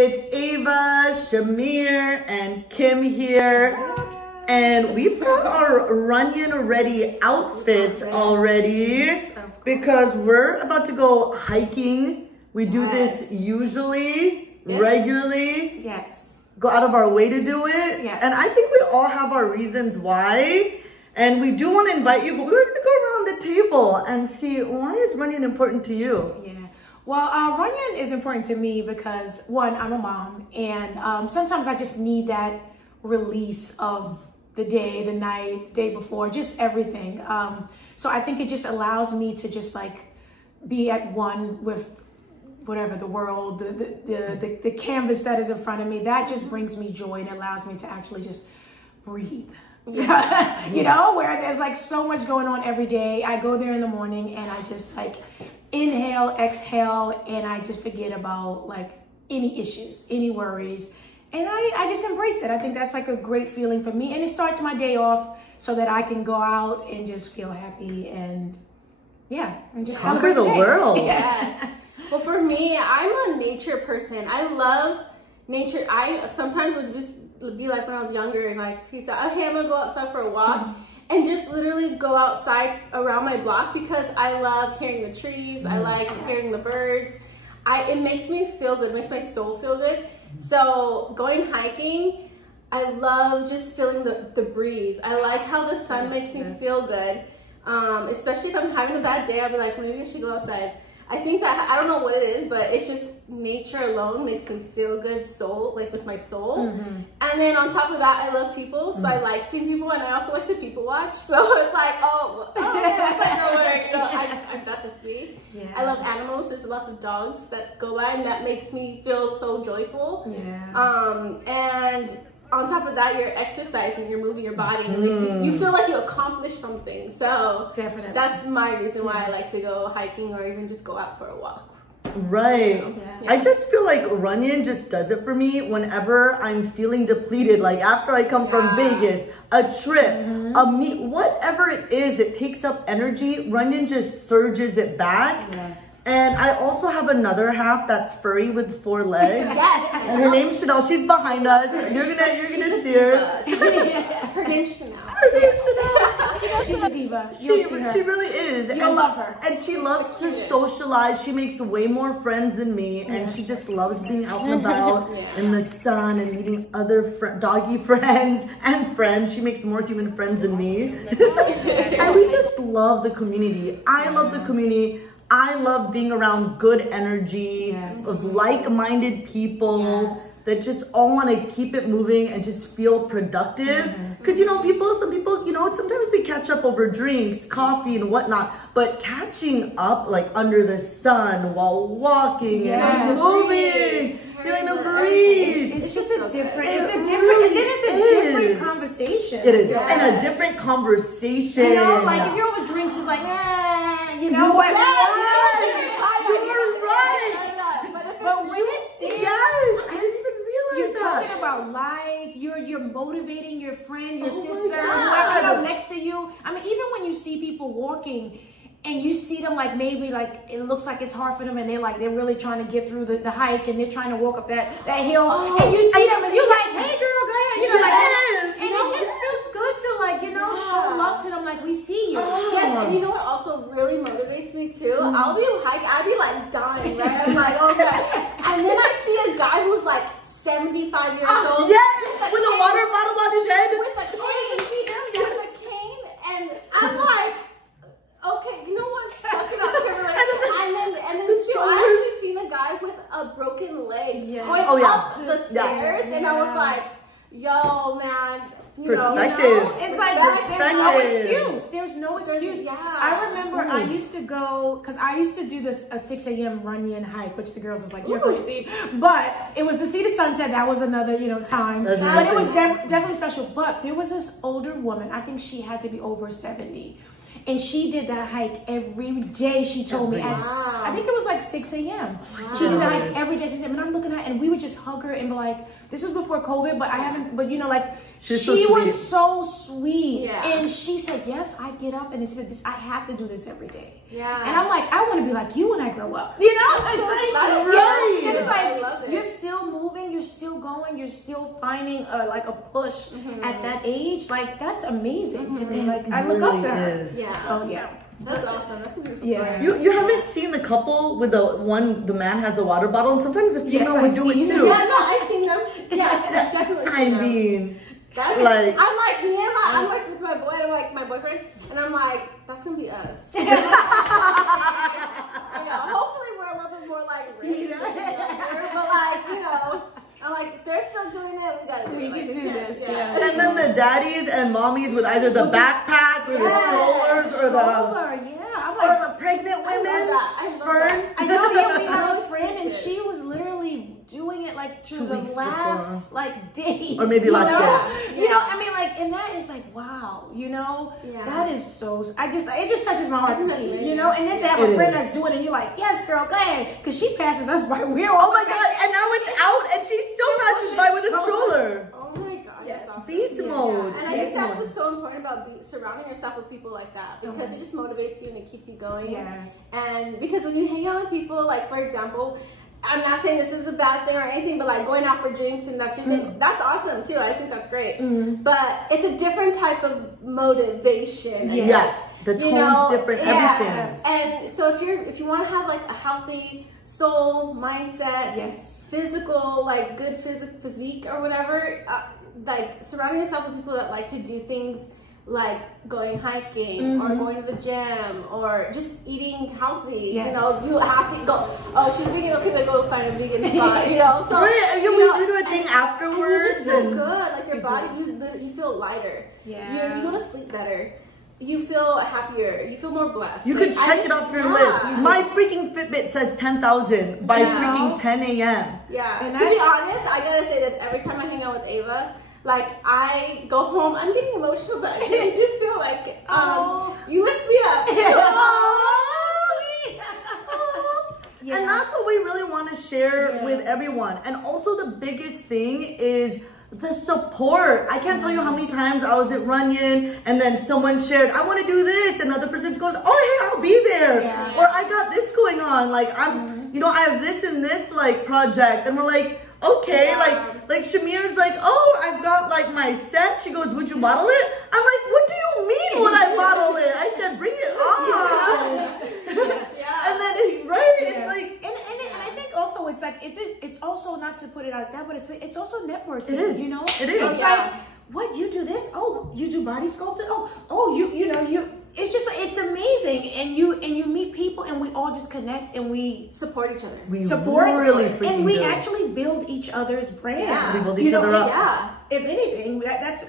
It's Ava, Shamir, and Kim here. And we've got our Runyon ready outfits already because we're about to go hiking. We do this usually, regularly. Yes. Go out of our way to do it. Yes. And I think we all have our reasons why. And we do want to invite you, but we're going to go around the table and see, why is Runyon important to you? Yeah. Well, Runyon is important to me because, one, I'm a mom, and sometimes I just need that release of the day, the night, the day before, just everything. So I think it just allows me to just like be at one with whatever the world, the canvas that is in front of me. That just brings me joy and allows me to actually just breathe. Yeah. You know, where there's like so much going on every day. I go there in the morning and I just like inhale, exhale, and I just forget about like any issues, any worries. And I just embrace it. I think that's like a great feeling for me. And it starts my day off so that I can go out and just feel happy and and just conquer the world. Yes. Well, for me, I'm a nature person. I love nature. I sometimes would just be like when I was younger and like, peace out. Okay, I'm gonna go outside for a walk and just literally go outside around my block because I love hearing the trees. I like hearing the birds. It makes me feel good, makes my soul feel good. So going hiking, I love just feeling the breeze. I like how the sun makes me feel good. Especially if I'm having a bad day, I'll be like, maybe I should go outside. I think that, I don't know what it is, but it's just nature alone makes me feel good like with my soul. And then on top of that, I love people. So I like seeing people and I also like to people watch. So it's like, that's just me. Yeah. I love animals. There's lots of dogs that go by and that makes me feel so joyful. Yeah. And on top of that, you're exercising, you're moving your body, and it makes you feel like you accomplished something. So definitely, that's my reason why I like to go hiking or even just go out for a walk. Right. I just feel like Runyon just does it for me whenever I'm feeling depleted. Like after I come from Vegas, a trip, a meet, whatever it is, it takes up energy. Runyon just surges it back. Yes. And I also have another half that's furry with 4 legs. Yes. And her name's Chanel. She's behind us. You're gonna see her. Her name's Chanel. She's a diva. She really is. You'll love her. And she loves to socialize. She makes way more friends than me. And she just loves being out and about in the sun and meeting other doggy friends and friends. She makes more human friends than me. And we just love the community. I love the community. I love being around good energy of like-minded people that just all want to keep it moving and just feel productive. Because, you know, some people, you know, sometimes we catch up over drinks, coffee and whatnot, but catching up like under the sun while walking and moving, feeling the breeze. It's just a different conversation. It is. And a different conversation. You know, like if you're over drinks, it's like, you know what? You're right. But when it's there, I didn't even realize you're talking about life. You're motivating your friend, your sister, whoever next to you. I mean, even when you see people walking and you see them like maybe like it looks like it's hard for them and they're really trying to get through the hike and they're trying to walk up that hill and you see them and you're like, hey girl, go ahead. You know, and it just feels good to like, you know, show love to them like we see you. Yes, and you know what also really motivates me too? I'll be hiking, I'll be like dying, right? I'm like, okay. And then I see a guy who's like 75 years old. Yes, with a water bottle on his head. With a cane. With a cane. And I'm like, okay, you know what? Suck it up, Kimberly. And then too, I actually seen a guy with a broken leg going up the stairs, and I was like, yo, man. Perspective. It's like there's no excuse. There's no excuse. I remember I used to go, because I used to do this a 6 a.m. Runyon hike, which the girls was like, you're crazy. But it was to see the sunset. That was another, you know, time. But it was definitely special. But there was this older woman. I think she had to be over 70. And she did that hike every day, she told me. I think it was like 6 a.m. She did that hike every day, 6 a.m. And I'm looking at her, and we would just hug her and be like, this was before COVID, but you know, like, she was so sweet. And she said, yes, I get up and it's I have to do this every day. And I'm like, I want to be like you when I grow up. You know? It's like, it's like you're still moving. knowing you're still finding like a push at that age, like that's amazing to me. Like I look up to her. Yeah. So yeah. That's awesome. That's a beautiful story. You haven't seen the couple with the man has a water bottle, and sometimes the female would do it too. Yeah, no, I've seen them. Yeah, I've definitely seen them. I mean, I'm like I'm like with my boy, and I'm like my boyfriend, and I'm like, that's gonna be us. You know, hopefully we're a little bit more like ready, but like, you know, I'm like, if they're still doing it, we gotta do it. We can do this. Yeah. And then the daddies and mommies with either the backpack or the strollers or the pregnant women. I know we have a friend, and she was literally doing it like to the last like days, or maybe last day. You know, I mean, like, and that is like, wow, you know, that is so. It just touches my heart to see, you know, and then to have a friend that's doing it, and you're like, yes, girl, go ahead, because she passes us by. We're all, oh my god, and now it's out, and she still passes by with a stroller. Oh my god, that's awesome. Beast mode. And I think that's what's so important about surrounding yourself with people like that, because it just motivates you and it keeps you going. Yes. And because when you hang out with people, like for example, I'm not saying this is a bad thing or anything, but like going out for drinks and that's your thing, that's awesome too. I think that's great. But it's a different type of motivation. Yes, the tone's different, everything. And so if you want to have like a healthy soul, mindset, physical, like good physique or whatever, like surrounding yourself with people that like to do things like going hiking or going to the gym or just eating healthy. You know, you have to go, oh, she's vegan, okay, then go find a vegan spot, you know. So we do a thing afterwards. And you just feel good, like your body, you feel lighter. Yeah. You go to sleep better. You feel happier. You feel more blessed. You could check it off your list. My freaking Fitbit says 10,000 by freaking 10 a.m. Yeah. And to be honest, I gotta say this, every time I hang out with Ava, like I go home, I'm getting emotional, but I do feel like you lift me up. And that's what we really want to share with everyone. And also the biggest thing is the support. I can't tell you how many times I was at Runyon and then someone shared, I want to do this, and the other person goes, oh, hey, I'll be there. Or I got this going on. Like I'm, you know, I have this and this like project, and we're like, okay, like Shamir's like, oh, I've got like my set. She goes, would you model it? I'm like, what do you mean would I model it? I said, bring it on. And then it's like, and I think also it's like it's also, not to put it out there, but it's also networking. It is, you know. It is. It's like, what, you do this? Oh, you do body sculpting? Oh, you know. It's just, it's amazing, and you meet people, and we all just connect, and we support each other. We really freaking and we actually build each other's brand. Yeah. We build each other up. Yeah. If anything,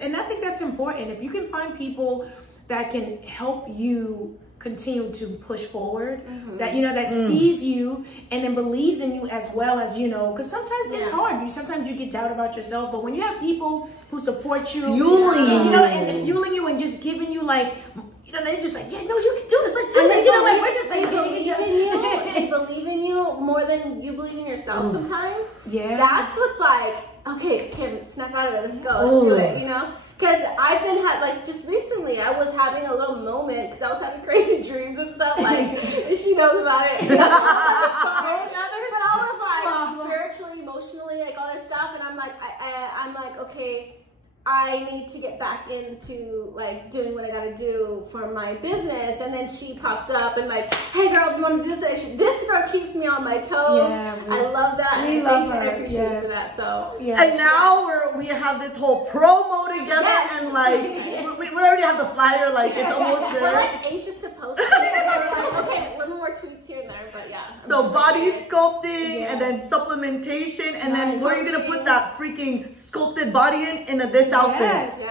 and I think that's important. If you can find people that can help you continue to push forward, that, you know, that sees you and then believes in you as well, as, you know, because sometimes it's hard. Sometimes you get doubt about yourself, but when you have people who support you, fueling you know, and fueling you and just giving you like, you know, they're just like, yeah, no, you can do this. Let's do this. You know, like we're just like believe in you and believe in you more than you believe in yourself sometimes. Yeah, that's what's like, okay, Kim, snap out of it. Let's go. Let's do it. You know. Because I've been like just recently, I was having a little moment because I was having crazy dreams and stuff. Like she knows about it. But I was like spiritually, emotionally, like all this stuff, and I'm like, I'm like, okay, I need to get back into like doing what I gotta do for my business. And then she pops up and like, hey girl, if you want to do this, this girl keeps me on my toes. Yeah, I love that. We love her. I appreciate you for that. So and now we have this whole promo together, and like we already have the flyer. Like it's almost there. We're like anxious to post it. We're like, okay, a little more tweets here and there, but yeah. So body sculpting and then supplementation, and then where are you gonna put that freaking sculpted body in this outfit? Yes.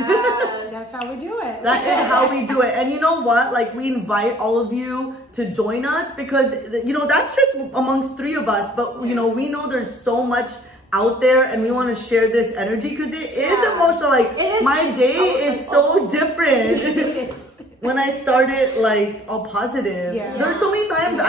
That's how we do it. That is how we do it. And you know what? Like, we invite all of you to join us because, you know, that's just amongst 3 of us. But, you know, we know there's so much out there, and we want to share this energy because it is emotional. Like, my day is so different. It is. When I started, like, all positive. There's so many times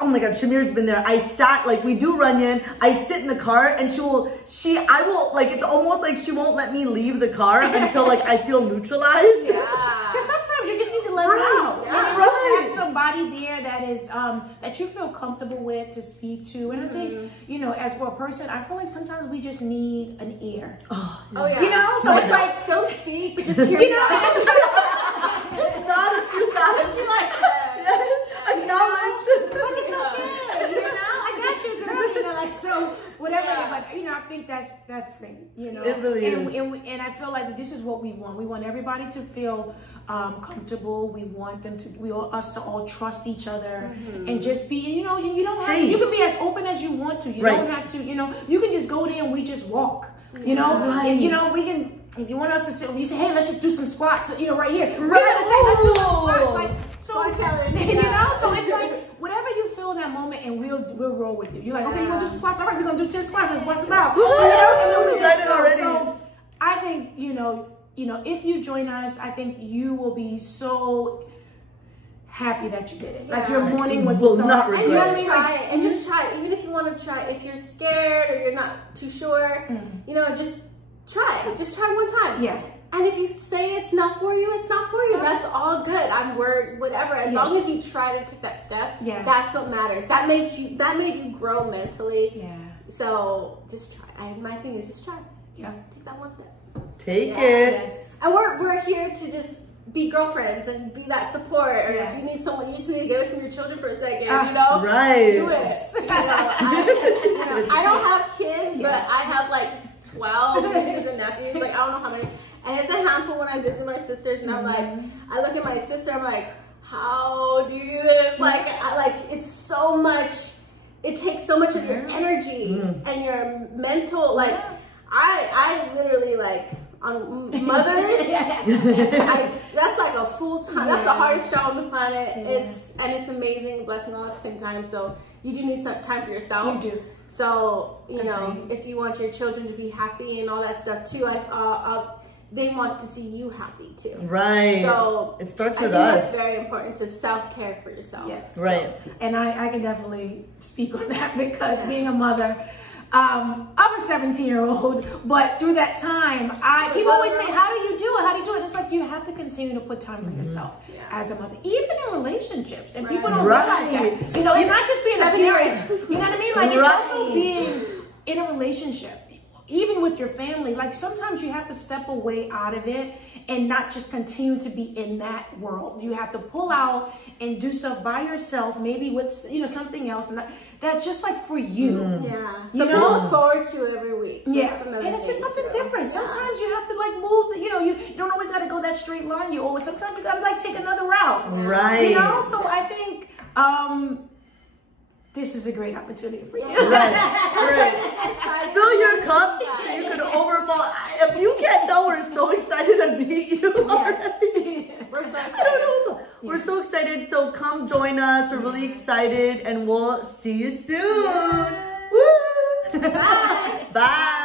oh my God, Shamir's been there. I sat, like we do Runyon, I sit in the car and I will, like, it's almost like she won't let me leave the car until like I feel neutralized. Because sometimes you just need to let it out. Right. Have some somebody there that is that you feel comfortable with to speak to. And I think, you know, as for a person, I feel like sometimes we just need an ear. Oh yeah. You know, so it's like, don't speak, but just hear me out. Just not a few shots. Be like, Acknowledge. But it's okay, you know, I got you, girl. You know, like, so whatever. But you know, I think that's great. You know, it really is. And I feel like this is what we want. We want everybody to feel comfortable. We want them to, us to all trust each other and just be. You know, you don't have to. You can be as open as you want to. You don't have to. You know, you can just go there and we just walk. You know, and you know we can. If you want us to sit, you say, hey, let's just do some squats. You know, right here. Let's do some squats. Like, so, you know, so it's like whatever you feel in that moment, and we'll roll with you. You're like, okay, you want to do some squats? All right, we're gonna do 10 squats. Let's bust them out. So I think you know, if you join us, I think you will be so happy that you did it. Like your morning was not and just try it. And just try it. Even if you want to try, if you're scared or you're not too sure, you know, just try it. Just try one time. Yeah. And if you say it's not for you, it's not for you. That's all good. Whatever. As long as you tried and took that step, that's what matters. That made you grow mentally. Yeah. So just try. My thing is just try. Just take that one step. Take it. Yes. And we're here to just be girlfriends and be that support. Or if you need someone, you just need to get away from your children for a second. You know, do it. You know, I don't have kids, but I have like 12 nieces and nephews. Like I don't know how many. And it's a handful when I visit my sisters, and I'm like, I look at my sister, I'm like, how do you do this? Like, it's so much. It takes so much of your energy and your mental. Like, I literally like on mothers. That's like a full time. That's the hardest job on the planet. It's amazing, blessing all at the same time. So you do need some time for yourself. You do. So you know, if you want your children to be happy and all that stuff too, they want to see you happy too. Right. So it starts with us. It's very important to self-care for yourself. Yes. Right. And I can definitely speak on that because being a mother, I'm a 17-year-old, but through that time, people always say, how do you do it? How do you do it? It's like you have to continue to put time for yourself as a mother, even in relationships. And people don't realize that. You know, it's not just being a parent. You know what I mean? Like it's also being in a relationship. Even with your family, like sometimes you have to step away out of it and not just continue to be in that world. You have to pull out and do stuff by yourself, maybe with something else, and that's just like for you. Yeah, something to look forward to every week. Yeah, and it's just something different. Sometimes you have to like move. You don't always got to go that straight line. Sometimes you got to like take another route. Right. You know, so I think. This is a great opportunity for you. Right. Fill your cup so you can overflow. If you can't tell, we're so excited to meet you. Yes. We're so excited. I don't know. We're so excited. So come join us. We're really excited, and we'll see you soon. Woo! Bye. Bye.